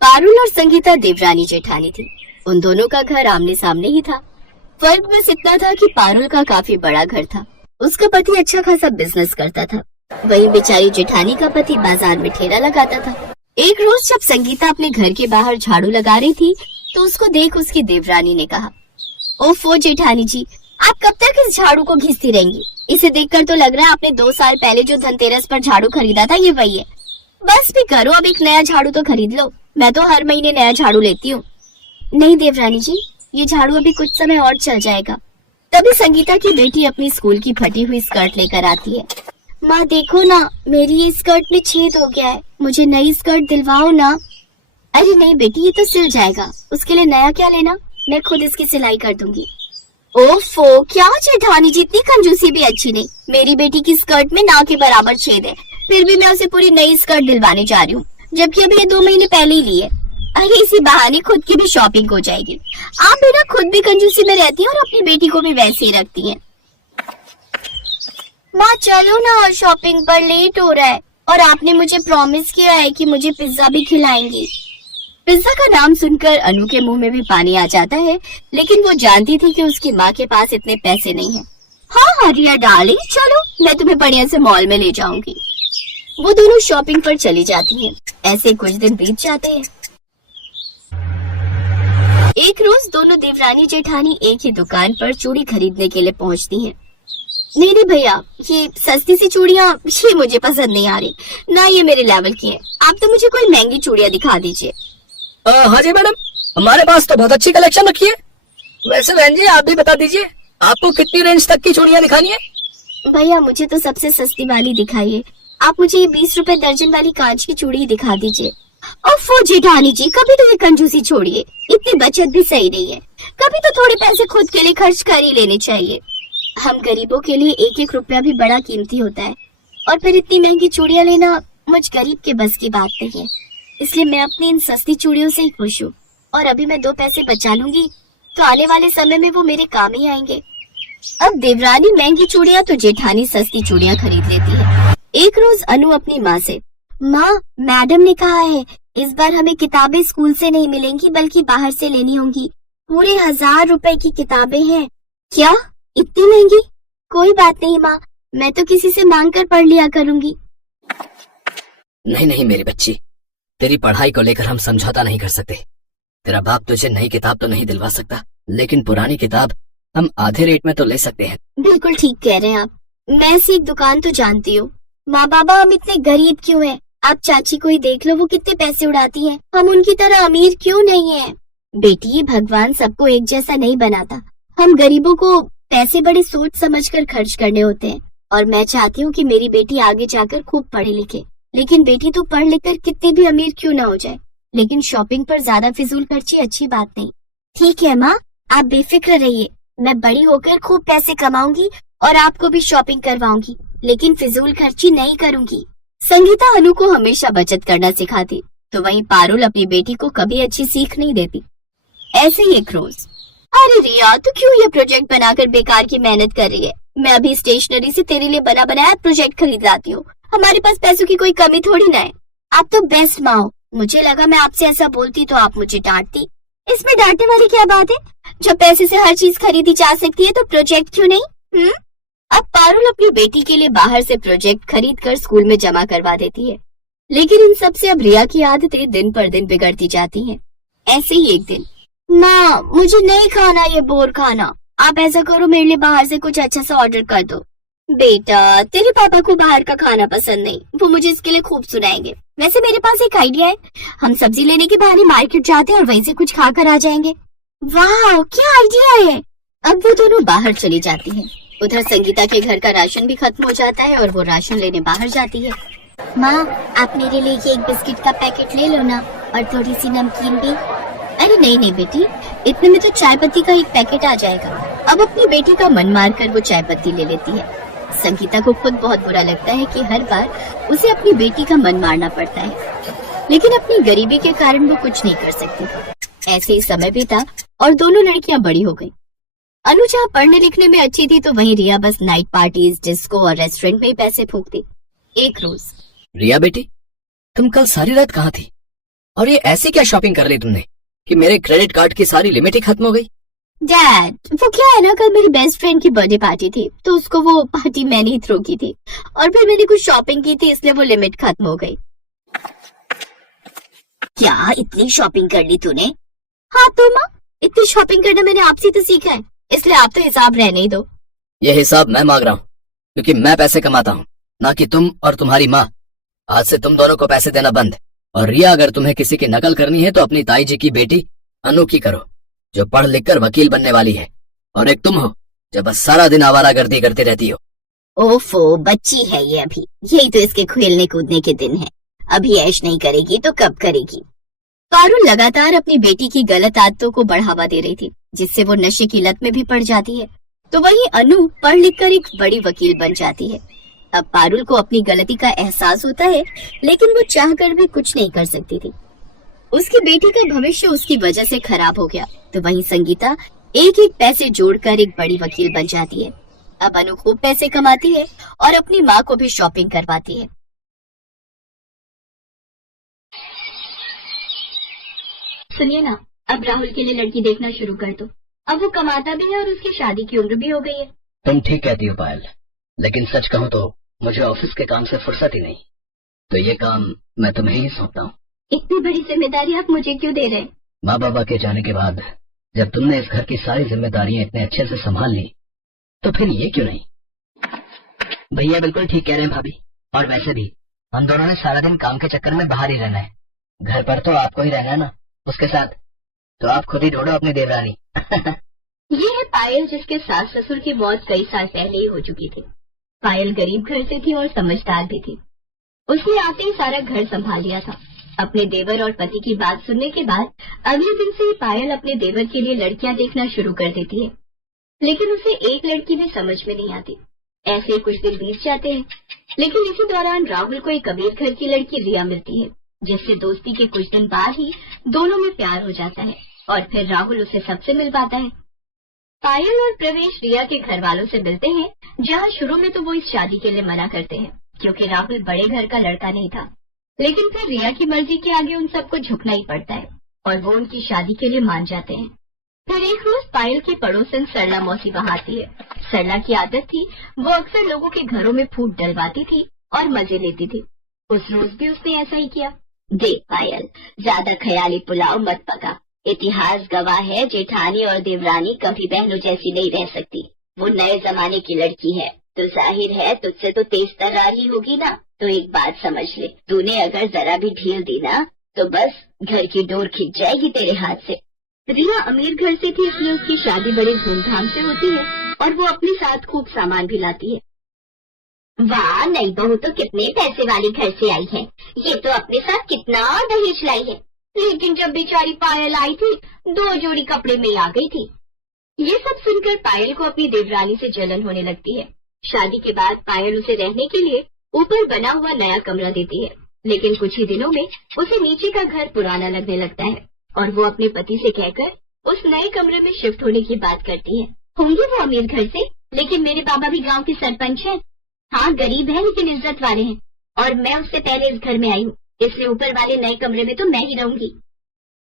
पारुल और संगीता देवरानी जेठानी थी। उन दोनों का घर आमने सामने ही था। फर्क बस इतना था कि पारुल का काफी बड़ा घर था। उसका पति अच्छा खासा बिजनेस करता था, वहीं बेचारी जेठानी का पति बाजार में ठेला लगाता था। एक रोज जब संगीता अपने घर के बाहर झाड़ू लगा रही थी तो उसको देख उसकी देवरानी ने कहा, ओफो जेठानी जी, आप कब तक इस झाड़ू को घिसती रहेंगी? इसे देखकर तो लग रहा है आपने 2 साल पहले जो धनतेरस पर झाड़ू खरीदा था ये वही है। बस भी करो, अब एक नया झाड़ू तो खरीद लो। मैं तो हर महीने नया झाड़ू लेती हूँ। नहीं देवरानी जी, ये झाड़ू अभी कुछ समय और चल जाएगा। तभी संगीता की बेटी अपनी स्कूल की फटी हुई स्कर्ट लेकर आती है। माँ देखो ना, मेरी ये स्कर्ट में छेद हो गया है, मुझे नई स्कर्ट दिलवाओ ना। अरे नहीं बेटी, ये तो सिल जाएगा, उसके लिए नया क्या लेना, मैं खुद इसकी सिलाई कर दूंगी। ओफो, क्या जेठानी जी, इतनी कंजूसी भी अच्छी नहीं। मेरी बेटी की स्कर्ट में ना के बराबर छेद है, फिर भी मैं उसे पूरी नई स्कर्ट दिलवाने जा रही हूँ, जबकि अभी ये 2 महीने पहले ही ली है। अरे इसी बहाने खुद की भी शॉपिंग हो जाएगी। आप भी ना खुद भी कंजूसी में रहती हैं और अपनी बेटी को भी वैसे ही रखती हैं। माँ चलो ना, शॉपिंग पर लेट हो रहा है और आपने मुझे प्रॉमिस किया है कि मुझे पिज्जा भी खिलाएंगी। पिज्जा का नाम सुनकर अनु के मुंह में भी पानी आ जाता है, लेकिन वो जानती थी कि उसकी माँ के पास इतने पैसे नहीं हैं। हाँ रिया डार्लिंग, चलो मैं तुम्हें बढ़िया से मॉल में ले जाऊंगी। वो दोनों शॉपिंग पर चली जाती हैं। ऐसे कुछ दिन बीत जाते हैं। एक रोज दोनों देवरानी जेठानी एक ही दुकान पर चूड़ी खरीदने के लिए पहुंचती हैं। नहीं भैया, ये सस्ती सी चूड़ियाँ ये मुझे पसंद नहीं आ रही, ना ये मेरे लेवल की है। आप तो मुझे कोई महंगी चूड़ियाँ दिखा दीजिए। हाँ जी मैडम, हमारे पास तो बहुत अच्छी कलेक्शन रखी है। वैसे बहन जी आप भी बता दीजिए, आपको कितनी रेंज तक की चूड़ियाँ दिखानी है? भैया मुझे तो सबसे सस्ती वाली दिखाइए। आप मुझे ये 20 रुपए दर्जन वाली कांच की चूड़ी दिखा दीजिए। ओफो जेठानी जी, कभी तो ये कंजूसी छोड़िए, इतनी बचत भी सही नहीं है। कभी तो थोड़े पैसे खुद के लिए खर्च कर ही लेने चाहिए। हम गरीबों के लिए 1-1 रुपया भी बड़ा कीमती होता है, और फिर इतनी महंगी चूड़ियाँ लेना मुझ गरीब के बस की बात नहीं है। इसलिए मैं अपनी इन सस्ती चूड़ियों से ही खुश हूँ, और अभी मैं 2 पैसे बचा लूंगी तो आने वाले समय में वो मेरे काम ही आएंगे। अब देवरानी महंगी चूड़ियाँ तो जेठानी सस्ती चूड़ियाँ खरीद लेती है। एक रोज अनु अपनी माँ से, माँ मैडम ने कहा है इस बार हमें किताबें स्कूल से नहीं मिलेंगी बल्कि बाहर से लेनी होंगी। पूरे 1000 रुपए की किताबें हैं। क्या, इतनी महंगी? कोई बात नहीं माँ, मैं तो किसी से मांग कर पढ़ लिया करूंगी। नहीं मेरी बच्ची, तेरी पढ़ाई को लेकर हम समझौता नहीं कर सकते। तेरा बाप तुझे नई किताब तो नहीं दिलवा सकता, लेकिन पुरानी किताब हम आधे रेट में तो ले सकते हैं। बिल्कुल ठीक कह रहे हैं आप। मैं ऐसी एक दुकान तो जानती हूँ। माँ बाबा हम इतने गरीब क्यों हैं? आप चाची को ही देख लो, वो कितने पैसे उड़ाती हैं। हम उनकी तरह अमीर क्यों नहीं हैं? बेटी, भगवान सबको एक जैसा नहीं बनाता। हम गरीबों को पैसे बड़े सोच समझकर खर्च करने होते हैं, और मैं चाहती हूँ कि मेरी बेटी आगे जाकर खूब पढ़े लिखे। लेकिन बेटी तू पढ़ लिख कर कितनी भी अमीर क्यों ना हो जाए, लेकिन शॉपिंग पर ज्यादा फिजूल खर्ची अच्छी बात नहीं। ठीक है माँ, आप बेफिक्र रहिए, मैं बड़ी होकर खूब पैसे कमाऊंगी और आपको भी शॉपिंग करवाऊंगी, लेकिन फिजूल खर्ची नहीं करूंगी। संगीता अनु को हमेशा बचत करना सिखाती, तो वहीं पारुल अपनी बेटी को कभी अच्छी सीख नहीं देती। ऐसे ही एक रोज, अरे रिया तू क्यों ये प्रोजेक्ट बनाकर बेकार की मेहनत कर रही है? मैं अभी स्टेशनरी से तेरे लिए बना बनाया प्रोजेक्ट खरीद लाती हूँ। हमारे पास पैसों की कोई कमी थोड़ी ना है। आप तो बेस्ट माँ हो। मुझे लगा मैं आपसे ऐसा बोलती तो आप मुझे डांटती। इसमें डांटने वाली क्या बात है? जब पैसे से हर चीज खरीदी जा सकती है तो प्रोजेक्ट क्यों नहीं? अब पारुल अपनी बेटी के लिए बाहर से प्रोजेक्ट खरीद कर स्कूल में जमा करवा देती है, लेकिन इन सब से अब रिया की आदतें दिन पर दिन बिगड़ती जाती हैं। ऐसे ही एक दिन, माँ मुझे नहीं खाना ये बोर खाना, आप ऐसा करो मेरे लिए बाहर से कुछ अच्छा सा ऑर्डर कर दो। बेटा तेरे पापा को बाहर का खाना पसंद नहीं, वो मुझे इसके लिए खूब सुनाएंगे। वैसे मेरे पास एक आइडिया है, हम सब्जी लेने के बहाने मार्केट जाते हैं और वहीं से कुछ खा कर आ जाएंगे। वाह क्या आइडिया है। अब वो दोनों बाहर चली जाती हैं। उधर संगीता के घर का राशन भी खत्म हो जाता है और वो राशन लेने बाहर जाती है। माँ आप मेरे लिए ये एक बिस्किट का पैकेट ले लो ना, और थोड़ी सी नमकीन भी। अरे नहीं बेटी, इतने में तो चाय पत्ती का एक पैकेट आ जाएगा। अब अपनी बेटी का मन मार कर वो चाय पत्ती ले लेती है। संगीता को खुद बहुत बुरा लगता है कि हर बार उसे अपनी बेटी का मन मारना पड़ता है, लेकिन अपनी गरीबी के कारण वो कुछ नहीं कर सकती। ऐसे ही समय बीता और दोनों लड़कियां बड़ी हो गईं। अनु जहाँ पढ़ने लिखने में अच्छी थी तो वहीं रिया बस नाइट पार्टीज, डिस्को और रेस्टोरेंट में ही पैसे फूकती। एक रोज, रिया बेटी, तुम कल सारी रात कहाँ थी? और ये ऐसी क्या शॉपिंग कर ली तुमने कि मेरे क्रेडिट कार्ड की सारी लिमिट ही खत्म हो गई? डैड, वो क्या है ना, कल मेरी बेस्ट फ्रेंड की बर्थडे पार्टी थी तो उसको वो पार्टी मैंने ही थ्रो की थी और फिर मैंने कुछ शॉपिंग की थी इसलिए वो लिमिट खत्म हो गई। क्या इतनी शॉपिंग कर ली तूने? हाँ तो माँ, इतनी शॉपिंग करना मैंने आपसे तो सीखा है, इसलिए आप तो हिसाब रहने ही दो। ये हिसाब मैं मांग रहा हूँ क्योंकि मैं पैसे कमाता हूँ, ना कि तुम और तुम्हारी माँ। आज से तुम दोनों को पैसे देना बंद। और रिया, अगर तुम्हें किसी की नकल करनी है तो अपनी ताई जी की बेटी अनु की करो, जो पढ़ लिख कर वकील बनने वाली है। और एक तुम हो जो बस सारा दिन आवारागर्दी करती रहती हो। ओफो, बच्ची है ये अभी, यही तो इसके खेलने कूदने के दिन है। अभी ऐश नहीं करेगी तो कब करेगी? पारुल लगातार अपनी बेटी की गलत आदतों को बढ़ावा दे रही थी, जिससे वो नशे की लत में भी पड़ जाती है। तो वहीं अनु पढ़ लिख कर एक बड़ी वकील बन जाती है। अब पारुल को अपनी गलती का एहसास होता है, लेकिन वो चाहकर भी कुछ नहीं कर सकती थी। उसकी बेटी का भविष्य उसकी वजह से खराब हो गया। तो वहीं संगीता एक एक पैसे जोड़कर एक बड़ी वकील बन जाती है। अब अनु खूब पैसे कमाती है और अपनी माँ को भी शॉपिंग करवाती है। सुनिए ना, अब राहुल के लिए लड़की देखना शुरू कर दो। अब वो कमाता भी है और उसकी शादी की उम्र भी हो गई है। तुम ठीक कहती हो पायल, लेकिन सच कहूँ तो मुझे ऑफिस के काम से फुर्सत ही नहीं, तो ये काम मैं तुम्हें ही सौंपता हूँ। इतनी बड़ी जिम्मेदारी आप मुझे क्यों दे रहे हैं? माँ बाबा के जाने के बाद जब तुमने इस घर की सारी जिम्मेदारियां इतने अच्छे से संभाल ली, तो फिर ये क्यों नहीं? भैया बिल्कुल ठीक कह रहे हैं भाभी। और वैसे भी हम दोनों ने सारा दिन काम के चक्कर में बाहर ही रहना है। घर पर तो आपको ही रहना है ना उसके साथ, तो आप खुद ही ढूंढो अपनी देवरानी। ये है पायल, जिसके सास ससुर की मौत कई साल पहले ही हो चुकी थी। पायल गरीब घर से थी और समझदार भी थी। उसने आते ही सारा घर संभाल लिया था। अपने देवर और पति की बात सुनने के बाद अगले दिन से ही पायल अपने देवर के लिए लड़कियां देखना शुरू कर देती है, लेकिन उसे एक लड़की भी समझ में नहीं आती। ऐसे कुछ दिन बीत जाते हैं, लेकिन इसी दौरान राहुल को एक अमीर घर की लड़की रिया मिलती है, जिससे दोस्ती के कुछ दिन बाद ही दोनों में प्यार हो जाता है और फिर राहुल उसे सबसे मिलवाता है। पायल और प्रवेश रिया के घर वालों से मिलते हैं, जहाँ शुरू में तो वो इस शादी के लिए मना करते हैं क्योंकि राहुल बड़े घर का लड़का नहीं था, लेकिन फिर रिया की मर्जी के आगे उन सबको झुकना ही पड़ता है और वो उनकी शादी के लिए मान जाते हैं। फिर एक रोज पायल की पड़ोसन सरला मौसी वहाँ आती है। सरला की आदत थी, वो अक्सर लोगों के घरों में फूट डलवाती थी और मजे लेती थी। उस रोज भी उसने ऐसा ही किया। देख पायल, ज्यादा ख्याली पुलाव मत पका। इतिहास गवाह है, जेठानी और देवरानी कभी बहनों जैसी नहीं रह सकती। वो नए जमाने की लड़की है, तो जाहिर है तुझसे तो तेज तर्रार ही होगी ना। तो एक बात समझ ले, तूने अगर जरा भी ढील दी ना तो बस घर की डोर खिंच जाएगी तेरे हाथ से। रिया अमीर घर से थी, इसलिए उसकी शादी बड़े धूमधाम से होती है और वो अपने साथ खूब सामान भी लाती है। वाह, नई बहू तो कितने पैसे वाले घर से आई है। ये तो अपने साथ कितना दहेज लाई है। लेकिन जब बेचारी पायल आई थी, 2 जोड़ी कपड़े में आ गई थी। ये सब सुनकर पायल को अपनी देवरानी से जलन होने लगती है। शादी के बाद पायल उसे रहने के लिए ऊपर बना हुआ नया कमरा देती है, लेकिन कुछ ही दिनों में उसे नीचे का घर पुराना लगने लगता है और वो अपने पति से कहकर उस नए कमरे में शिफ्ट होने की बात करती है। होंगे वो अमीर घर से, लेकिन मेरे बाबा भी गांव के सरपंच हैं। हाँ, गरीब है लेकिन इज्जत वाले हैं और मैं उससे पहले इस घर में आई हूँ, इसलिए ऊपर वाले नए कमरे में तो मैं ही रहूंगी।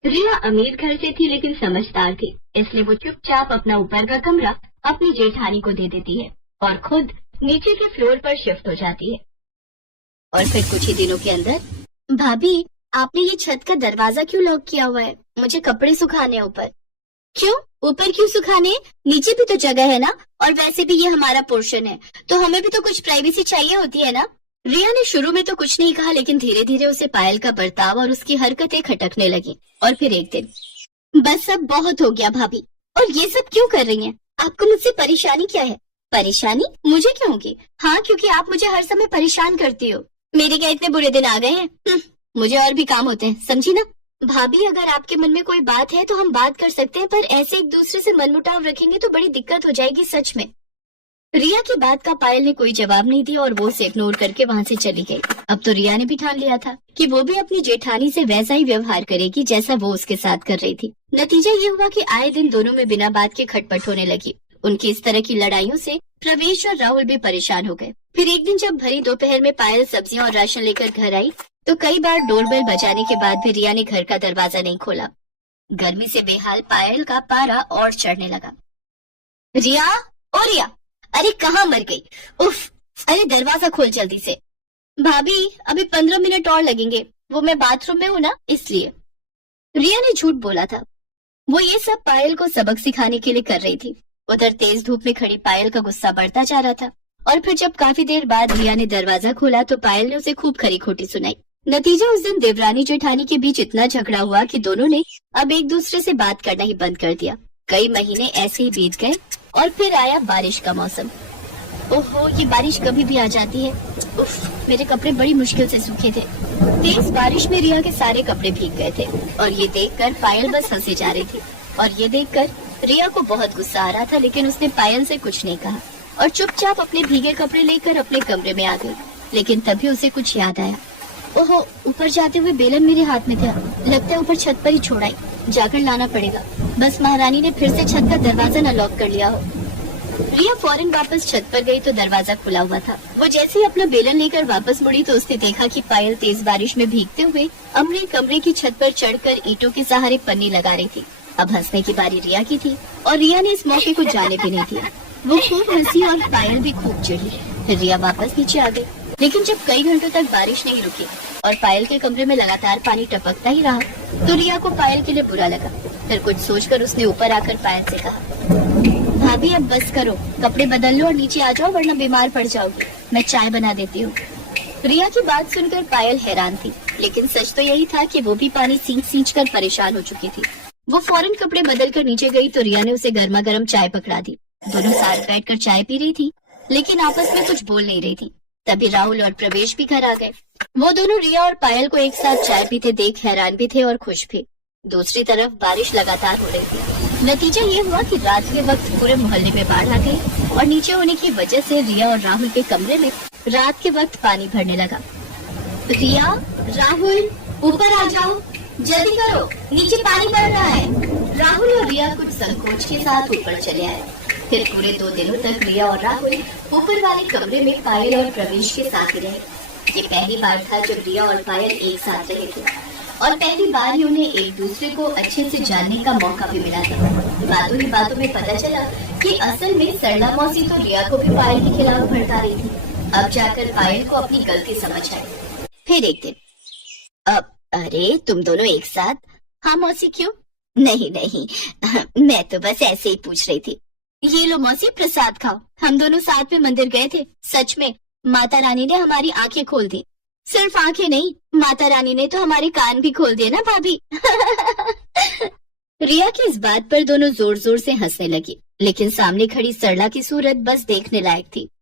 रिया अमीर घर से थी लेकिन समझदार थी, इसलिए वो चुपचाप अपना ऊपर का कमरा अपनी जेठानी को दे देती है और खुद नीचे के फ्लोर पर शिफ्ट हो जाती है। और फिर कुछ ही दिनों के अंदर, भाभी आपने ये छत का दरवाजा क्यों लॉक किया हुआ है? मुझे कपड़े सुखाने ऊपर। क्यों? ऊपर क्यों सुखाने? नीचे भी तो जगह है ना, और वैसे भी ये हमारा पोर्शन है, तो हमें भी तो कुछ प्राइवेसी चाहिए होती है ना। रिया ने शुरू में तो कुछ नहीं कहा, लेकिन धीरे धीरे उसे पायल का बर्ताव और उसकी हरकतें खटकने लगी। और फिर एक दिन, बस अब बहुत हो गया भाभी, और ये सब क्यों कर रही हैं? आपको मुझसे परेशानी क्या है? परेशानी मुझे क्यों होगी? हाँ, क्योंकि आप मुझे हर समय परेशान करती हो। मेरे क्या इतने बुरे दिन आ गए हैं? मुझे और भी काम होते हैं, समझी ना। भाभी, अगर आपके मन में कोई बात है तो हम बात कर सकते हैं, पर ऐसे एक दूसरे से मनमुटाव रखेंगे तो बड़ी दिक्कत हो जाएगी सच में। रिया की बात का पायल ने कोई जवाब नहीं दिया और वो उसे इग्नोर करके वहाँ से चली गई। अब तो रिया ने भी ठान लिया था कि वो भी अपनी जेठानी से वैसा ही व्यवहार करेगी जैसा वो उसके साथ कर रही थी। नतीजा ये हुआ कि आए दिन दोनों में बिना बात के खटपट होने लगी। उनकी इस तरह की लड़ाइयों से प्रवेश और राहुल भी परेशान हो गए। फिर एक दिन जब भरी दोपहर में पायल सब्जियां और राशन लेकर घर आई तो कई बार डोरबेल बजाने के बाद भी रिया ने घर का दरवाजा नहीं खोला। गर्मी से बेहाल पायल का पारा और चढ़ने लगा। रिया, ओ रिया, अरे कहाँ मर गई? उफ, अरे दरवाजा खोल जल्दी से। भाभी अभी 15 मिनट और लगेंगे, वो मैं बाथरूम में हूँ ना, इसलिए। रिया ने झूठ बोला था। वो ये सब पायल को सबक सिखाने के लिए कर रही थी। उधर तेज धूप में खड़ी पायल का गुस्सा बढ़ता जा रहा था। और फिर जब काफी देर बाद रिया ने दरवाजा खोला तो पायल ने उसे खूब खरी खोटी सुनाई। नतीजा उस दिन देवरानी जेठानी के बीच इतना झगड़ा हुआ कि दोनों ने अब एक दूसरे से बात करना ही बंद कर दिया। कई महीने ऐसे ही बीत गए और फिर आया बारिश का मौसम। ओहो, ये बारिश कभी भी आ जाती है। उफ, मेरे कपड़े बड़ी मुश्किल से सूखे थे। तेज बारिश में रिया के सारे कपड़े भीग गए थे और ये देखकर पायल बस हंसे जा रही थी। और ये देखकर रिया को बहुत गुस्सा आ रहा था, लेकिन उसने पायल से कुछ नहीं कहा और चुपचाप अपने भीगे कपड़े लेकर अपने कमरे में आ गई। लेकिन तभी उसे कुछ याद आया। ओहो, ऊपर जाते हुए बेलन मेरे हाथ में था, लगता है ऊपर छत पर ही छोड़ा, जाकर लाना पड़ेगा। बस महारानी ने फिर से छत का दरवाजा न लॉक कर लिया हो। रिया फौरन वापस छत पर गई तो दरवाजा खुला हुआ था। वो जैसे ही अपना बेलन लेकर वापस मुड़ी तो उसने देखा कि पायल तेज बारिश में भीगते हुए अपने कमरे की छत पर चढ़कर ईंटों के सहारे पन्नी लगा रही थी। अब हंसने की बारी रिया की थी और रिया ने इस मौके को जाने भी नहीं दिया। वो खूब हंसी और पायल भी खूब चिढ़ी। फिर रिया वापस नीचे आ गई, लेकिन जब कई घंटों तक बारिश नहीं रुकी और पायल के कमरे में लगातार पानी टपकता ही रहा तो रिया को पायल के लिए बुरा लगा। फिर कुछ सोचकर उसने ऊपर आकर पायल से कहा, भाभी अब बस करो, कपड़े बदल लो और नीचे आ जाओ वरना बीमार पड़ जाओगी। मैं चाय बना देती हूँ। रिया की बात सुनकर पायल हैरान थी, लेकिन सच तो यही था कि वो भी पानी सींच कर परेशान हो चुकी थी। वो फौरन कपड़े बदल कर नीचे गई तो रिया ने उसे गर्मा गर्म चाय पकड़ा दी। दोनों साथ बैठकर चाय पी रही थी, लेकिन आपस में कुछ बोल नहीं रही थी। तभी राहुल और प्रवेश भी घर आ गए। वो दोनों रिया और पायल को एक साथ चाय पीते देख हैरान भी थे और खुश भी। दूसरी तरफ बारिश लगातार हो रही थी। नतीजा ये हुआ कि रात के वक्त पूरे मोहल्ले में बाढ़ आ गई और नीचे होने की वजह से रिया और राहुल के कमरे में रात के वक्त पानी भरने लगा। रिया, राहुल, ऊपर आ जाओ, जल्दी करो, नीचे पानी भर रहा है। राहुल और रिया कुछ संकोच के साथ ऊपर चले आए। फिर पूरे 2 दिनों तक रिया और राहुल ऊपर वाले कमरे में पायल और प्रवेश के साथ ही रहे। ये पहली बार था जब रिया और पायल एक साथ रहे थे और पहली बार ही उन्हें एक दूसरे को अच्छे से जानने का मौका भी मिला था। बातों ही बातों में पता चला कि असल में सरला मौसी तो रिया को भी पायल के खिलाफ भड़का रही थी। अब जाकर पायल को अपनी गलती समझ आई। फिर एक दिन, अब अरे तुम दोनों एक साथ? हाँ मौसी, क्यों? नहीं नहीं, मैं तो बस ऐसे ही पूछ रही थी। ये लो मौसी, प्रसाद खाओ। हम दोनों साथ में मंदिर गए थे। सच में माता रानी ने हमारी आंखें खोल दी। सिर्फ आंखें नहीं, माता रानी ने तो हमारे कान भी खोल दिए ना भाभी। रिया की इस बात पर दोनों जोर जोर से हंसने लगी, लेकिन सामने खड़ी सरला की सूरत बस देखने लायक थी।